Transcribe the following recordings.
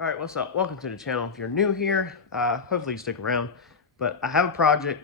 All right, what's up? Welcome to the channel. If you're new here, hopefully you stick around. But I have a project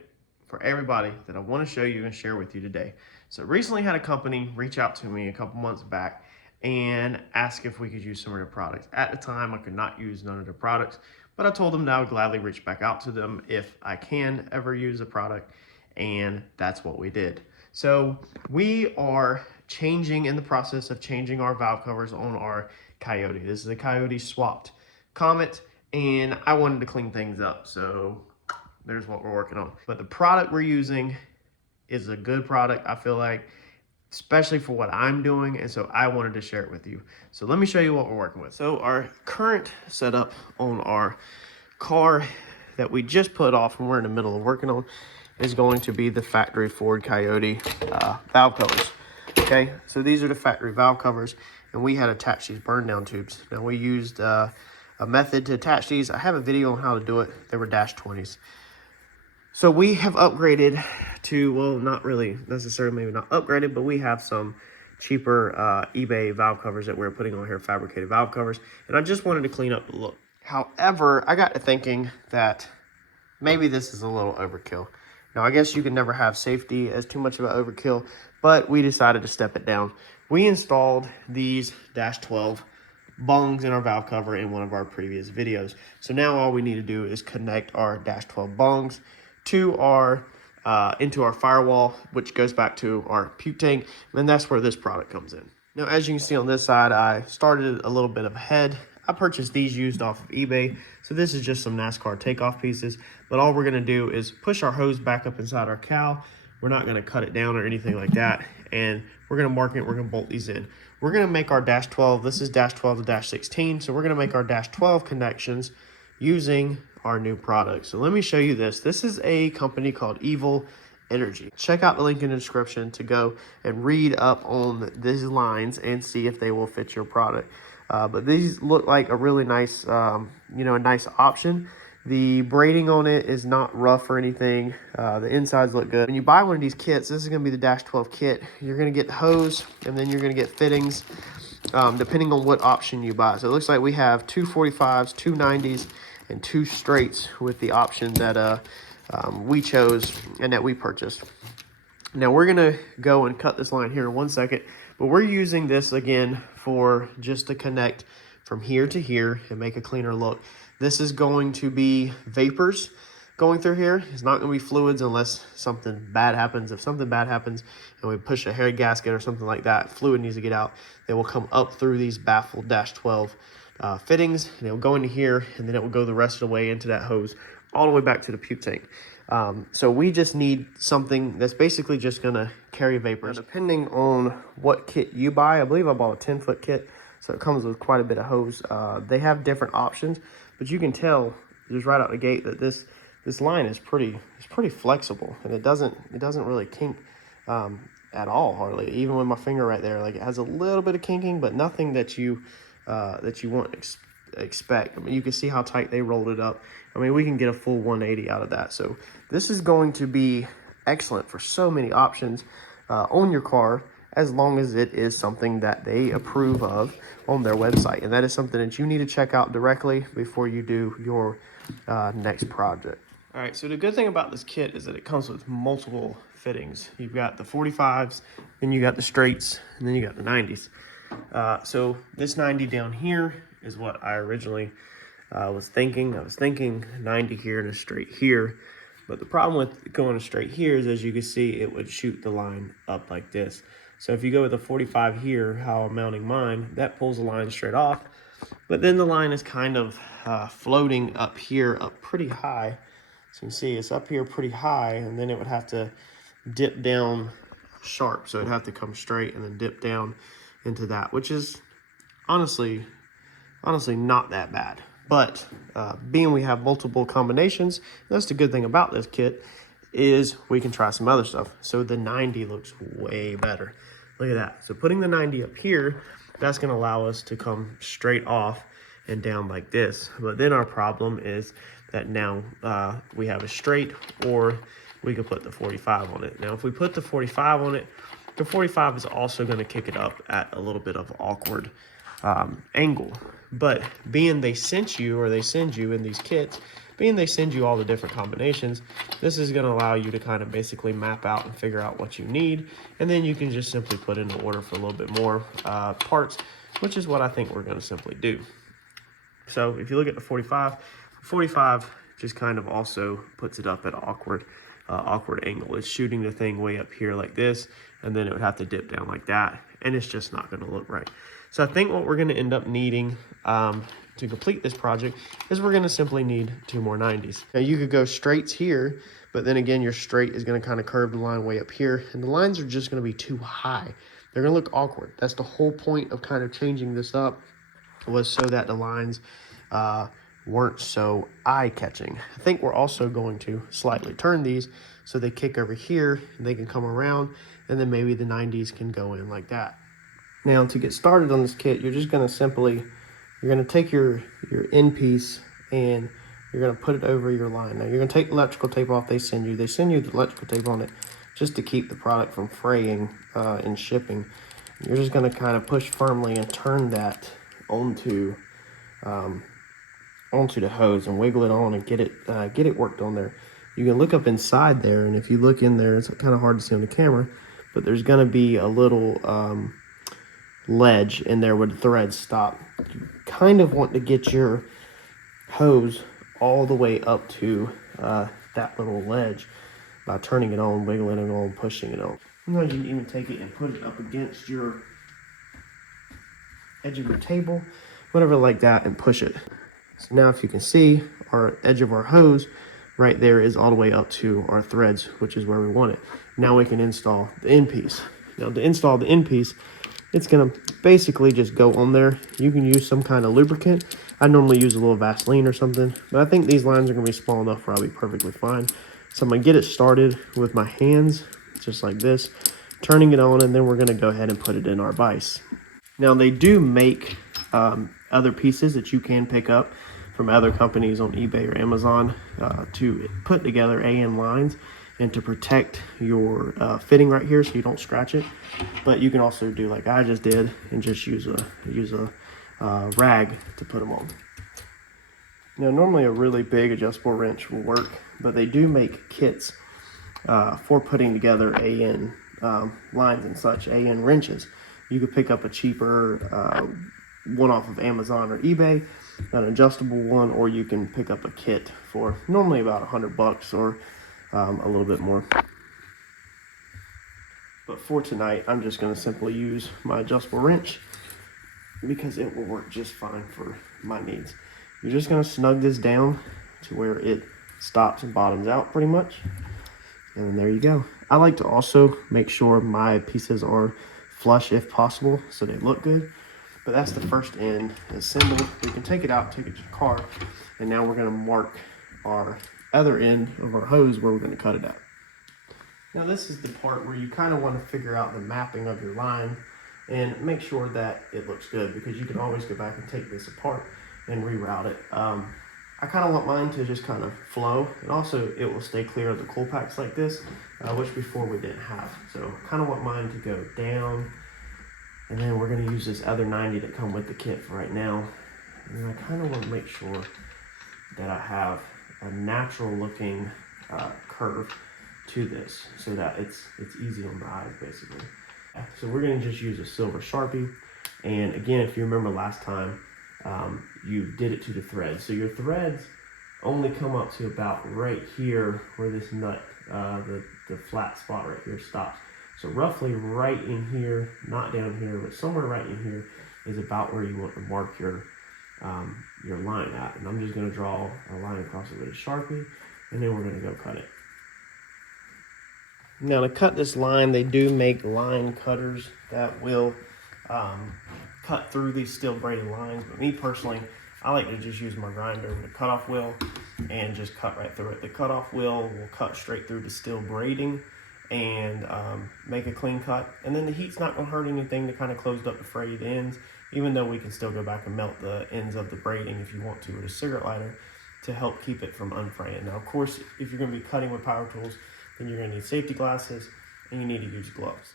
for everybody that I want to show you and share with you today. So recently had a company reach out to me a couple months back and ask if we could use some of their products. At the time, I could not use none of their products, but I told them that I would gladly reach back out to them if I can ever use a product, and that's what we did. So we are in the process of changing our valve covers on our Coyote. This is a Coyote swapped Comet, and I wanted to clean things up, so there's what we're working on. But the product we're using is a good product, I feel like, especially for what I'm doing, and so I wanted to share it with you. So let me show you what we're working with. So our current setup on our car that we just put off and we're in the middle of working on is going to be the factory Ford Coyote valve covers. Okay, so these are the factory valve covers, and we had attached these burn down tubes. Now we used a method to attach these. I have a video on how to do it. They were -20s. So we have upgraded to, well, not really necessarily, maybe not upgraded, but we have some cheaper eBay valve covers that we're putting on here, fabricated valve covers. And I just wanted to clean up the look. However, I got to thinking that maybe this is a little overkill. Now, I guess you can never have safety as too much of an overkill, but we decided to step it down. We installed these -12 bungs in our valve cover in one of our previous videos. So now all we need to do is connect our -12 bungs to our into our firewall, which goes back to our puke tank, and that's where this product comes in. Now, as you can see on this side, I started a little bit of a head. I purchased these used off of eBay, so this is just some NASCAR takeoff pieces, but all we're gonna do is push our hose back up inside our cowl. We're not gonna cut it down or anything like that, and we're gonna mark it, we're gonna bolt these in. We're gonna make our -12, this is -12 to -16, so we're gonna make our -12 connections using our new product. So let me show you this. This is a company called Evil Energy. Check out the link in the description to go and read up on these lines and see if they will fit your product. But these look like a really nice, a nice option. The braiding on it is not rough or anything. The insides look good. When you buy one of these kits, this is going to be the -12 kit. You're going to get the hose, and then you're going to get fittings, depending on what option you buy. So it looks like we have 2 45s, 2 90s, and 2 straights with the option that we chose and that we purchased. Now we're going to go and cut this line here in 1 second, but we're using this again for just to connect from here to here and make a cleaner look. This is going to be vapors going through here. It's not going to be fluids unless something bad happens. If something bad happens and we push a head gasket or something like that, fluid needs to get out. They will come up through these baffled -12 fittings, and it will go into here, and then it will go the rest of the way into that hose all the way back to the puke tank. So we just need something that's basically just going to carry vapors. Now, depending on what kit you buy, I believe I bought a 10-foot kit, so it comes with quite a bit of hose. They have different options, but you can tell just right out the gate that this line is pretty flexible, and it doesn't really kink at all, hardly. Even with my finger right there, like, it has a little bit of kinking, but nothing that you won't expect. I mean, you can see how tight they rolled it up. I mean, we can get a full 180 out of that. So this is going to be excellent for so many options on your car, as long as it is something that they approve of on their website. And that is something that you need to check out directly before you do your next project. All right, so the good thing about this kit is that it comes with multiple fittings. You've got the 45s, then you got the straights, and then you got the 90s. So this 90 down here is what I originally was thinking. I was thinking 90 here and a straight here. But the problem with going a straight here is, as you can see, it would shoot the line up like this. So if you go with a 45 here, how I'm mounting mine, that pulls the line straight off. But then the line is kind of floating up here, up pretty high. So you can see it's up here pretty high, and then it would have to dip down sharp. So it'd have to come straight and then dip down into that, which is honestly not that bad. But being we have multiple combinations, that's the good thing about this kit, is we can try some other stuff. So the 90 looks way better. Look at that. So putting the 90 up here, that's going to allow us to come straight off and down like this. But then our problem is that now we have a straight, or we could put the 45 on it. Now if we put the 45 on it, the 45 is also going to kick it up at a little bit of awkward angle, But being they sent you, or they send you in these kits, being they send you all the different combinations, this is going to allow you to kind of basically map out and figure out what you need, and then you can just simply put in an order for a little bit more parts, which is what I think we're going to simply do. So if you look at the 45 just kind of also puts it up at an awkward angle. It's shooting the thing way up here like this, and then it would have to dip down like that, and it's just not going to look right. So I think what we're going to end up needing to complete this project is we're going to simply need 2 more 90s. Now you could go straights here, but then again your straight is going to kind of curve the line way up here, and the lines are just going to be too high. They're going to look awkward. That's the whole point of kind of changing this up, was so that the lines weren't so eye-catching. I think we're also going to slightly turn these so they kick over here, and they can come around, and then maybe the 90s can go in like that. Now to get started on this kit, you're just going to you're going to take your end piece and you're going to put it over your line. Now you're going to take the electrical tape off they send you. They send you the electrical tape on it just to keep the product from fraying in shipping. You're just going to kind of push firmly and turn that onto the hose and wiggle it on and get it worked on there. You can look up inside there, and if you look in there, it's kind of hard to see on the camera, but there's going to be a little ledge in there where the threads stop. You kind of want to get your hose all the way up to that little ledge by turning it on, wiggling it on, pushing it on. Sometimes you can even take it and put it up against your edge of your table, whatever like that, and push it. So now if you can see, our edge of our hose right there is all the way up to our threads, which is where we want it. Now we can install the end piece. Now to install the end piece, it's going to basically just go on there. You can use some kind of lubricant. I normally use a little Vaseline or something, but I think these lines are going to be small enough where I'll be perfectly fine. So I'm going to get it started with my hands, just like this, turning it on, and then we're going to go ahead and put it in our vise. Now they do make other pieces that you can pick up from other companies on eBay or Amazon to put together AN lines and to protect your fitting right here so you don't scratch it. But you can also do like I just did and just use a rag to put them on. Now normally a really big adjustable wrench will work, but they do make kits for putting together AN lines and such, AN wrenches. You could pick up a cheaper one off of Amazon or eBay, an adjustable one, or you can pick up a kit for normally about $100 or a little bit more. But for tonight, I'm just going to simply use my adjustable wrench because it will work just fine for my needs. You're just going to snug this down to where it stops and bottoms out pretty much. And then there you go. I like to also make sure my pieces are flush if possible so they look good. But that's the first end assembled. We can take it out, take it to the car, and now we're going to mark our other end of our hose where we're going to cut it out. Now this is the part where you kind of want to figure out the mapping of your line and make sure that it looks good, because you can always go back and take this apart and reroute it. I kind of want mine to just kind of flow, and also it will stay clear of the cool packs like this, which before we didn't have. So I kind of want mine to go down, and then we're going to use this other 90 that come with the kit for right now. And I kind of want to make sure that I have a natural looking curve to this so that it's easy on the eyes basically. So we're going to just use a silver Sharpie. And again, if you remember last time, you did it to the threads. So your threads only come up to about right here where this nut, the flat spot right here stops. So roughly right in here, not down here, but somewhere right in here is about where you want to mark your line at. And I'm just going to draw a line across it with a Sharpie, and then we're going to go cut it. Now to cut this line, they do make line cutters that will cut through these steel braided lines. But me personally, I like to just use my grinder with a cutoff wheel and just cut right through it. The cutoff wheel will cut straight through the steel braiding and make a clean cut, and then the heat's not going to hurt anything to kind of close up the frayed ends, even though we can still go back and melt the ends of the braiding if you want to with a cigarette lighter to help keep it from unfraying. Now of course, if you're going to be cutting with power tools, then you're going to need safety glasses and you need to use gloves.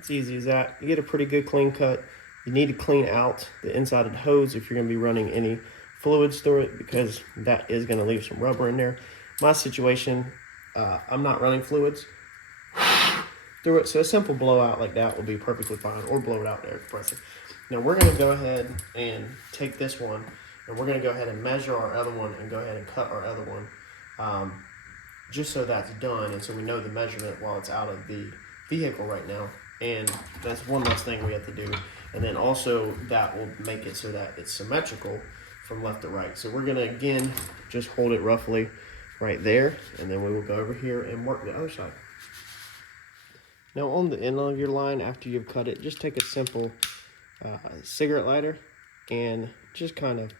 It's easy as that. You get a pretty good clean cut. You need to clean out the inside of the hose if you're going to be running any fluids through it, because that is going to leave some rubber in there. My situation, I'm not running fluids through it, so a simple blowout like that will be perfectly fine, or blow it out there, compressor. Now we're going to go ahead and take this one, and we're going to go ahead and measure our other one and go ahead and cut our other one, just so that's done, and so we know the measurement while it's out of the vehicle right now. And that's one less thing we have to do. And then also that will make it so that it's symmetrical from left to right. So we're gonna, again, just hold it roughly right there, and then we will go over here and work the other side. Now on the end of your line, after you've cut it, just take a simple cigarette lighter and just kind of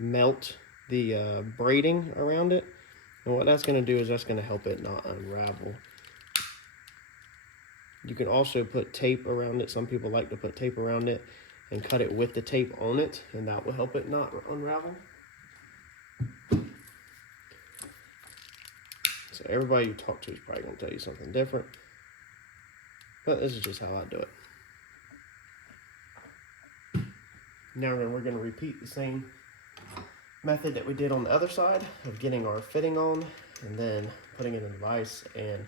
melt the braiding around it. And what that's gonna do is that's gonna help it not unravel. You can also put tape around it. Some people like to put tape around it and cut it with the tape on it, and that will help it not unravel. So everybody you talk to is probably going to tell you something different, but this is just how I do it. Now we're going to repeat the same method that we did on the other side of getting our fitting on, and then putting it in the vise and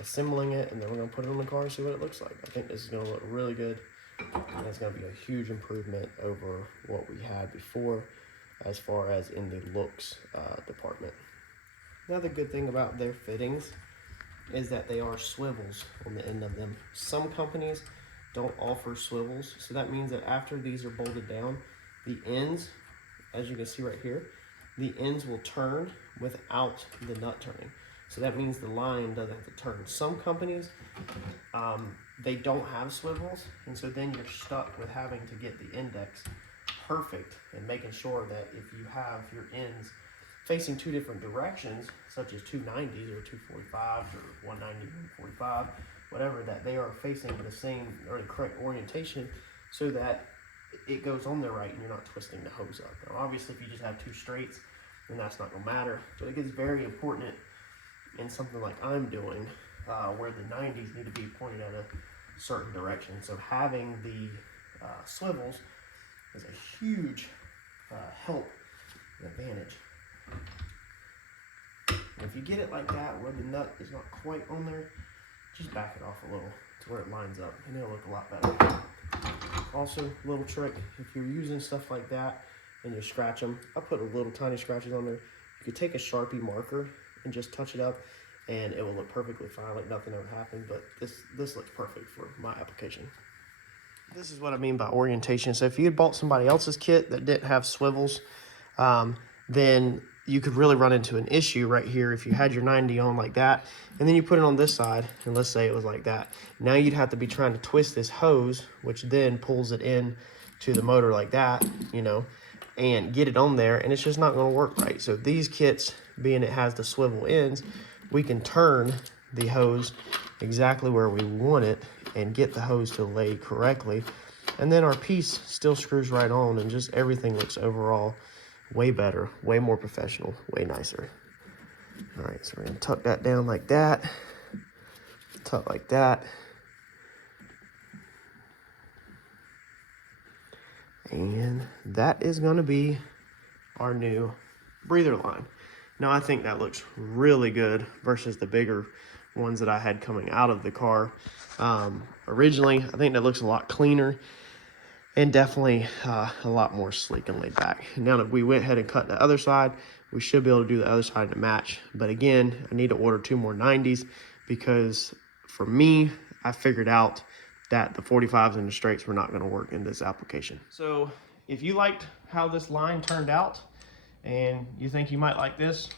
assembling it, and then we're going to put it on the car and see what it looks like. I think this is going to look really good, and it's going to be a huge improvement over what we had before as far as in the looks department. Another good thing about their fittings is that they are swivels on the end of them. Some companies don't offer swivels, so that means that after these are bolted down, the ends, as you can see right here, the ends will turn without the nut turning. So that means the line doesn't have to turn. Some companies, they don't have swivels, and so then you're stuck with having to get the index perfect and making sure that if you have your ends facing two different directions, such as 290s or 245s or 190, 145, whatever, that they are facing the same or the correct orientation so that it goes on there right and you're not twisting the hose up. Now obviously if you just have two straights, then that's not going to matter, but it gets very important in something like I'm doing, where the 90s need to be pointed at a certain direction. So having the swivels is a huge help and advantage. And if you get it like that, where the nut is not quite on there, just back it off a little to where it lines up, and it'll look a lot better. Also, little trick, if you're using stuff like that and you scratch them, I put a little tiny scratches on there. You could take a Sharpie marker and just touch it up, and it will look perfectly fine, like nothing ever happened. But this looks perfect for my application. This is what I mean by orientation. So if you had bought somebody else's kit that didn't have swivels, then you could really run into an issue right here if you had your 90 on like that, and then you put it on this side, and let's say it was like that. Now you'd have to be trying to twist this hose, which then pulls it in to the motor like that, you know, and get it on there, and it's just not going to work right. So these kits, being it has the swivel ends, we can turn the hose exactly where we want it and get the hose to lay correctly, and then our piece still screws right on, and just everything looks overall way better, way more professional, way nicer. All right, so we're gonna tuck that down like that, tuck like that, and that is gonna be our new breather line. Now I think that looks really good versus the bigger ones that I had coming out of the car. Originally, I think that looks a lot cleaner and definitely a lot more sleek and laid back. Now that we went ahead and cut the other side, we should be able to do the other side to match. But again, I need to order 2 more 90s because for me, I figured out that the 45s and the straights were not gonna work in this application. So if you liked how this line turned out and you think you might like this,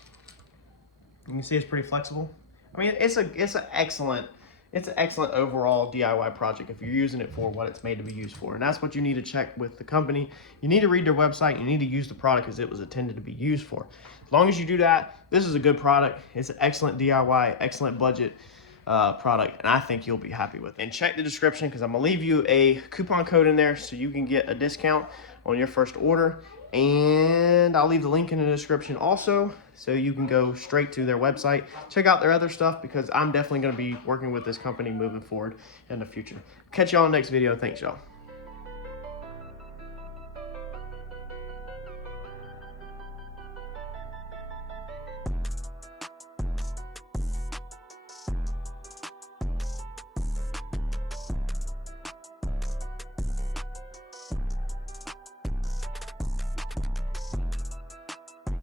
you can see it's pretty flexible. I mean, it's an excellent overall DIY project if you're using it for what it's made to be used for. And that's what you need to check with the company. You need to read their website. You need to use the product as it was intended to be used for. As long as you do that, this is a good product. It's an excellent DIY, excellent budget product, and I think you'll be happy with it. And check the description because I'm gonna leave you a coupon code in there so you can get a discount on your first order. And I'll leave the link in the description also, so you can go straight to their website, check out their other stuff, because I'm definitely going to be working with this company moving forward in the future. Catch y'all in the next video. Thanks, y'all.